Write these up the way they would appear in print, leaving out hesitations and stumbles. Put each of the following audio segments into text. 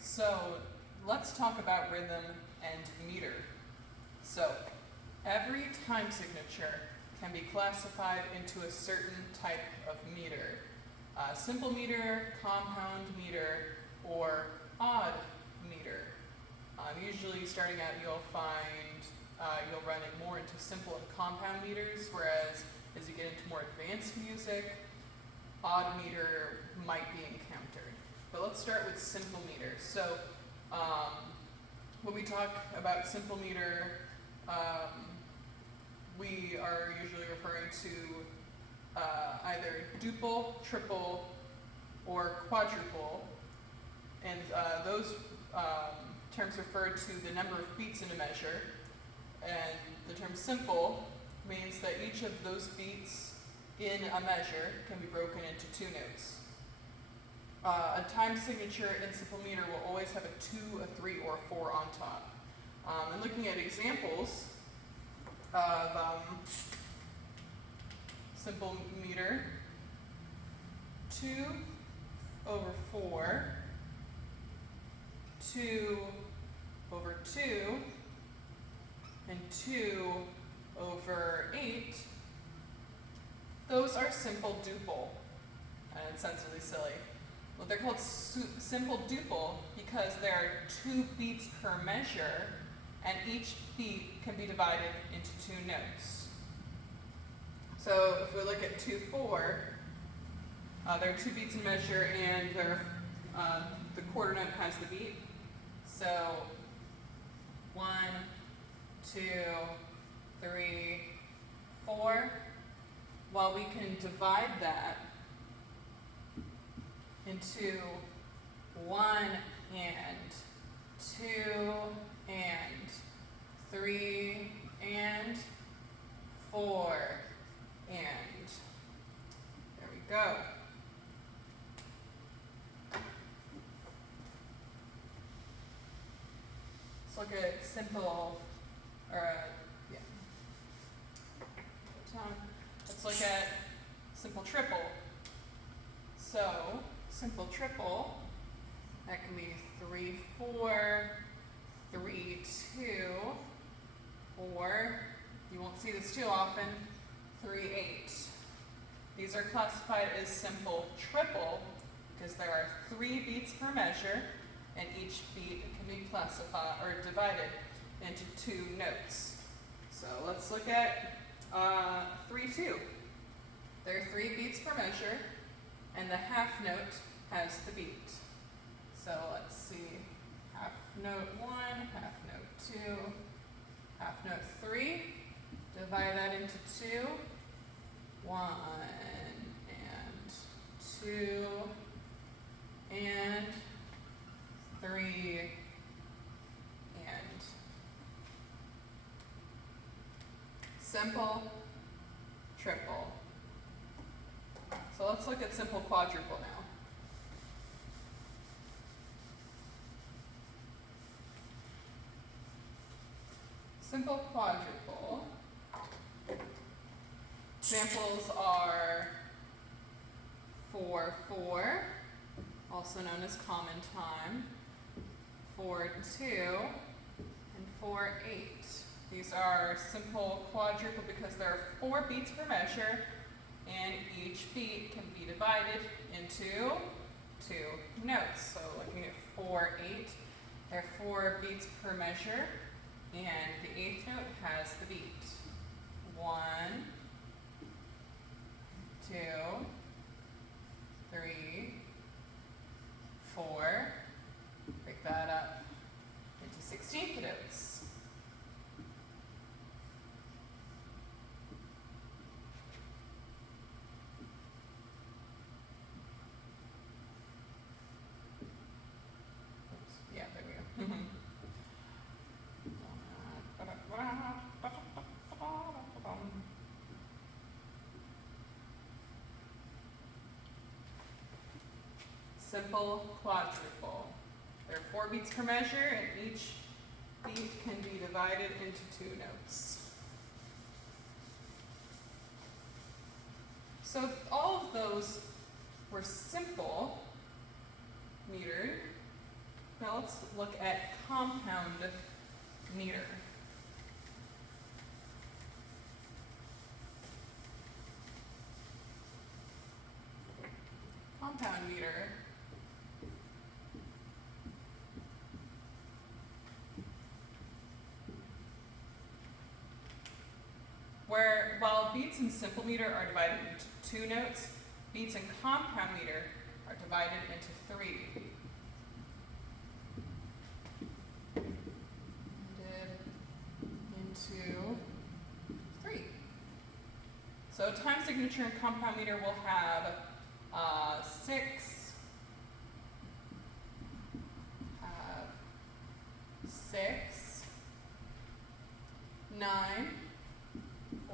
So let's talk about rhythm and meter. So every time signature can be classified into a certain type of meter. Simple meter, compound meter, or odd meter. Usually starting out you'll find you'll run it more into simple and compound meters, whereas as you get into more advanced music, odd meter might be encountered. But let's start with simple meter. So when we talk about simple meter, we are usually referring to either duple, triple, or quadruple. And those terms refer to the number of beats in a measure. And the term simple means that each of those beats in a measure can be broken into two notes. A time signature in simple meter will always have a 2, a 3, or a 4 on top. And looking at examples of simple meter, 2 over 4, 2 over 2, and 2 over 8, those are simple duple. And it sounds really silly. Well, they're called simple duple because there are 2 beats per measure, and each beat can be divided into 2 notes. So if we look at 2/4, there are 2 beats in measure, and the quarter note has the beat. So 1, 2, 3, 4. Well, we can divide that into 1 and 2 and 3 and 4 and there we go. Let's look at simple, let's look at simple triple. So, simple triple, that can be 3/4, 3/2, or, you won't see this too often, 3/8. These are classified as simple triple because there are 3 beats per measure, and each beat can be classified or divided into 2 notes. So let's look at 3/2. There are 3 beats per measure, and the half note has the beat. So let's see, half note 1, half note 2, half note 3. Divide that into 2. 1 and 2 and 3 and simple triple. So let's look at simple quadruple now. Simple quadruple. Examples are 4/4, also known as common time, 4/2, and 4/8. These are simple quadruple because there are 4 beats per measure, and each beat can be divided into 2 notes. So looking at 4/8, there are 4 beats per measure, and the 8th note has the beat. 1, 2, 3, 4. Break that up into 16th notes. Yeah, there we go. Simple quadruple. There are 4 beats per measure, and each beat can be divided into 2 notes. So if all of those were simple meter, now let's look at compound meter. Compound meter where while beats in simple meter are divided into 2 notes, beats in compound meter are divided into 3. Into 3. So time signature in compound meter will have 6, 9,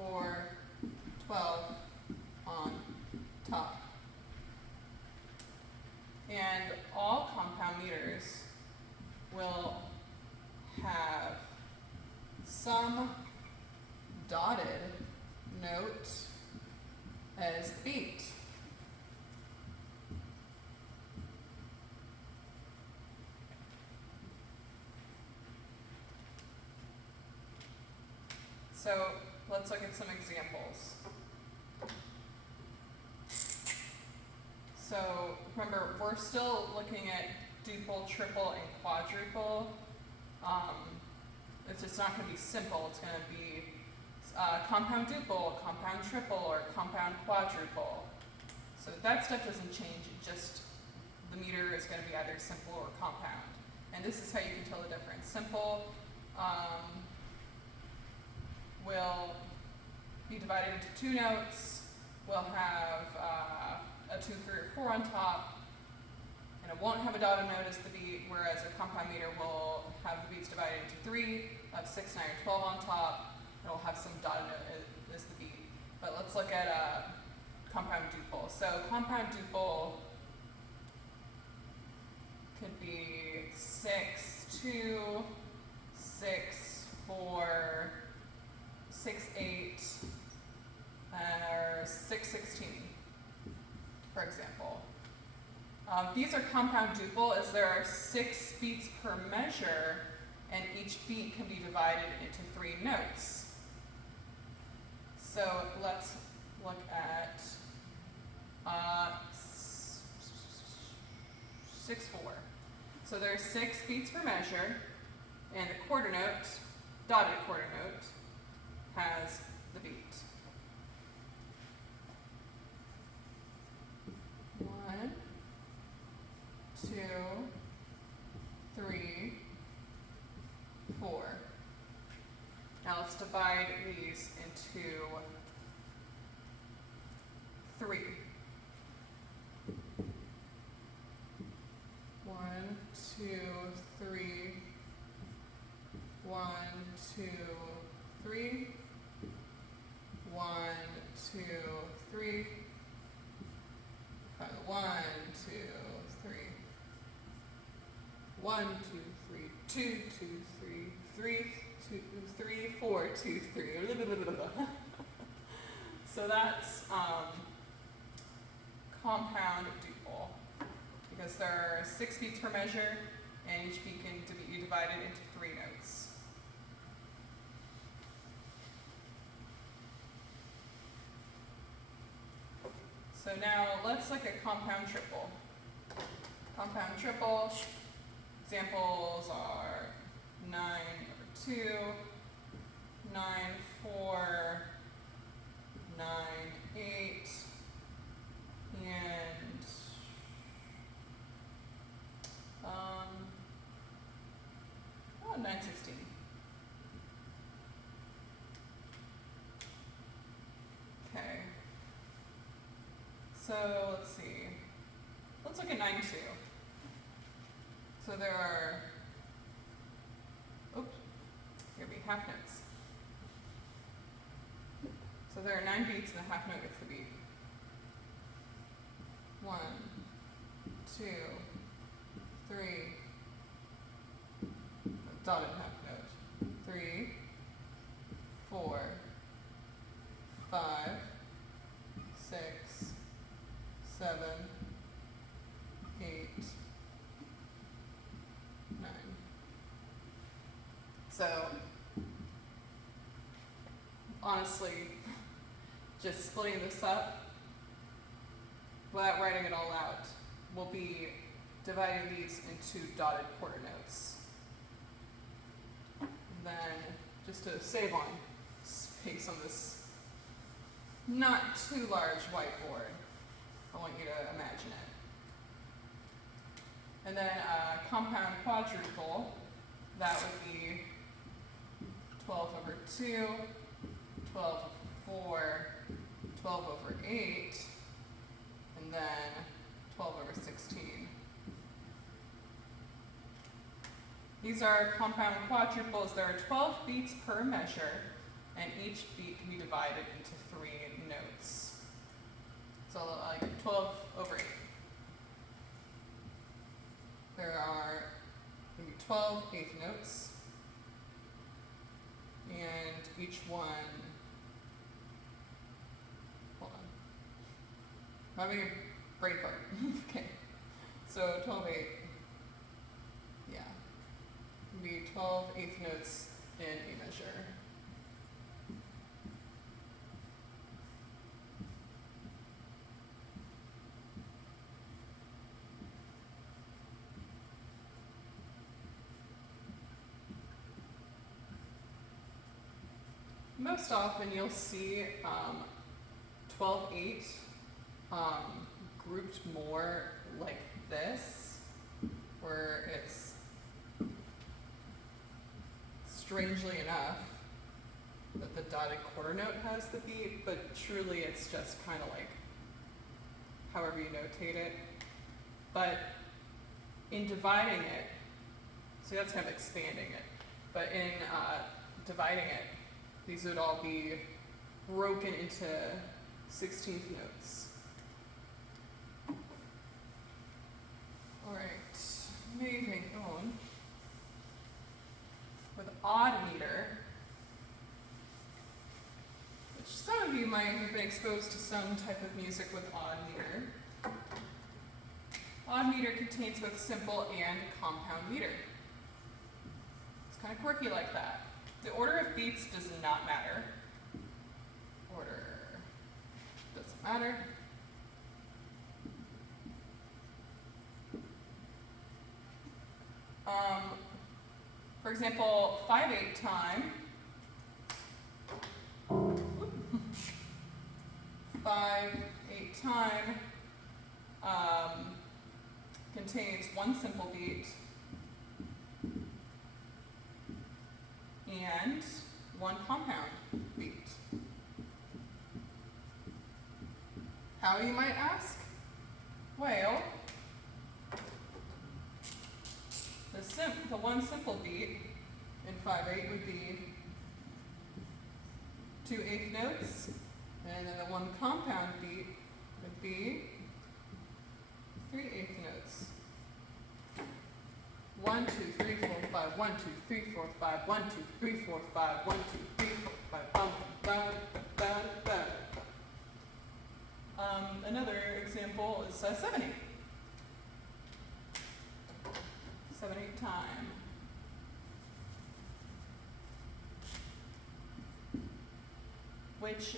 or 12 on top. And all compound meters will have some dotted note as the beat. So let's look at some examples. So remember, we're still looking at duple, triple, and quadruple. It's not going to be simple. It's going to be compound duple, compound triple, or compound quadruple. So that stuff doesn't change. It just, the meter is going to be either simple or compound. And this is how you can tell the difference. Simple will be divided into 2 notes. We'll have a 2, 3, or 4 on top, and it won't have a dotted note as the beat, whereas a compound meter will have the beats divided into 3, of 6, 9, or 12 on top, and it will have some dotted note as the beat. But let's look at compound duple. So compound duple could be 6, 2, 6, 4, 6, 8, or 6, 16, for example. These are compound duple as there are 6 beats per measure, and each beat can be divided into 3 notes. So let's look at 6, 4. So there are 6 beats per measure, and the quarter note, dotted quarter note, has the beat. 1, 2, 3, 4. Now let's divide these into 3. 1, 2, 3. 1, 2, 3. 1, 2, 3. 1, 2, 3. 1, 2, 3. 2, 2, 3. 3, 2, 3. 4, 2, 3. So that's compound duple, because there are 6 beats per measure, and each beat can be divided into 3 notes. So now let's look at compound triple. Compound triple examples are 9 over 2, 9, 4, 9, 8, and 9, 16. Okay. So let's see. Let's look at 9, 2. So there are, oops, here will be half notes. So there are 9 beats, and the half note gets the beat. 1, 2, 3, dotted half note. 3, 4, 5, 6, 7, 8, 9. So honestly, just splitting this up without writing it all out, we'll be dividing these into dotted quarter notes. And then, just to save on space on this not too large whiteboard, I want you to imagine it. And then compound quadruple, that would be 12 over 2, 12 over 4, 12 over 8, and then 12 over 16. These are compound quadruples. There are 12 beats per measure, and each beat can be divided into 3 notes. So like 12 over 8. There are going to be 12 eighth notes, and each one, hold on, I'm having a brain fart. Okay, so 12 8, yeah, it'll be 12 eighth notes in a measure. Most often you'll see 12/8 grouped more like this, where it's, strangely enough, that the dotted quarter note has the beat, but truly it's just kind of like however you notate it. But in dividing it, so that's kind of expanding it, but in dividing it, these would all be broken into 16th notes. All right, moving on. With odd meter, which some of you might have been exposed to some type of music with odd meter. Odd meter contains both simple and compound meter. It's kind of quirky like that. The order of beats does not matter. Order doesn't matter. For example, 5/8 time. 5/8 time contains one simple beat and one compound beat. How, you might ask? Well, the one simple beat in 5/8 would be 2 eighth notes, and then the one compound beat would be 3 eighth notes. 1 2 3 4 5 1 2 3 4 5 1 2 3 4 5 1 2 3 4 5 bum bum bum bum. Another example is 7/8. 7/8 time. Which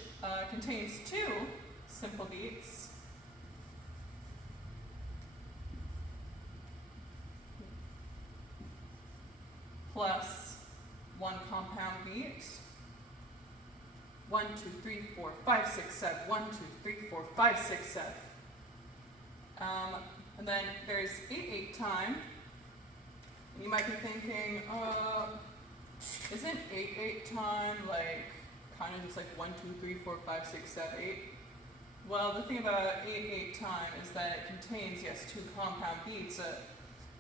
contains 2 simple beats plus 1 compound beat. 1 2 3 4 5 6 7 1 2 3 4 5 6 7. And then there's 8/8 time. You might be thinking, isn't 8/8 time like kind of just like 1 2 3 4 5 6 7 8? Well, the thing about 8/8 time is that it contains, yes, 2 compound beats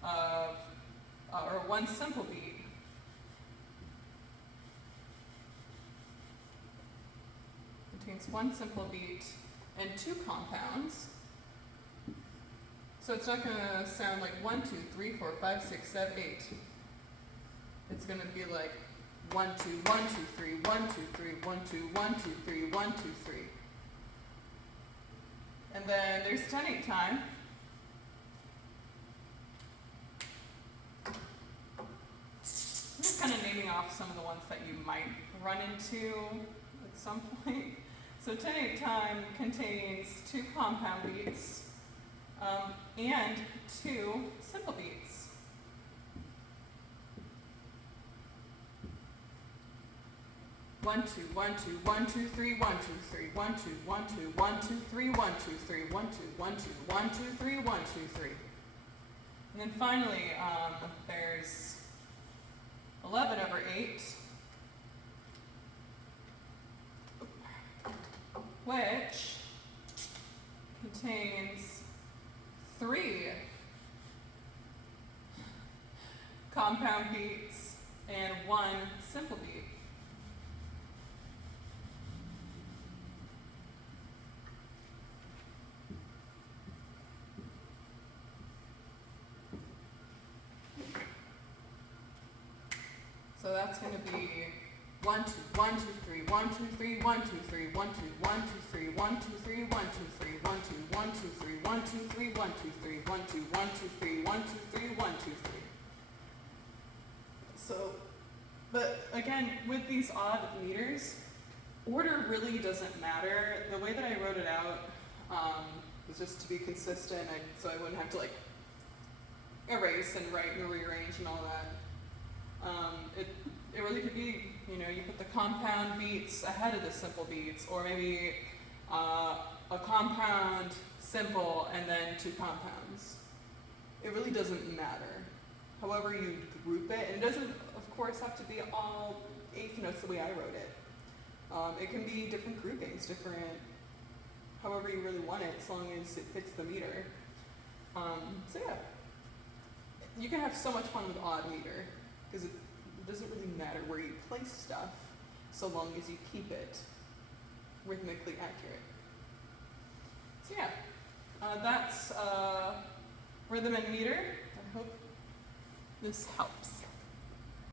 or 1 simple beat. Contains 1 simple beat and 2 compounds. So it's not going to sound like 1 2 3 4 5 6 7 8. It's going to be like 1 2 1 2 3 1 2 3 1 2 1 2 3 1 2 3. And then there's 10/8 time. I'm just kind of naming off off some of the ones that you might run into at some point. So 10/8 time contains 2 compound beats and 2 simple beats. One, two, 1, 2, 1, 2, 3, 1, 2, 3, 1, 2, 1, 2, 1, 2, 3, 1, 2, 3, 1, 2, 1, 2, 1, 2, 3, 1, 2, 3. And then finally, there's 11/8, which contains 3 compound beats and 1 simple beat. So that's going to be 1, 2, 1, 2, 3, 1, 2, 3, 1, 2, 3, 1, 2, 1, 2, 3, 1, 2, 3, 1, 2, 3, 1, 2, 1, 2, 3, 1, 2, 3, 1, 2, 3, 1, 2, 1, 2, 3, 1, 2, 3, 1, 2, 3. So, but again, with these odd meters, order really doesn't matter. The way that I wrote it out was just to be consistent, so I wouldn't have to like erase and write and rearrange and all that. It really could be, you know, you put the compound beats ahead of the simple beats, or maybe a compound, simple, and then 2 compounds. It really doesn't matter. However you group it, and it doesn't, of course, have to be all 8th notes the way I wrote it. It can be different groupings, however you really want it, as long as it fits the meter. So yeah, you can have so much fun with odd meter, because it doesn't really matter where you place stuff, so long as you keep it rhythmically accurate. So yeah, that's rhythm and meter. I hope this helps.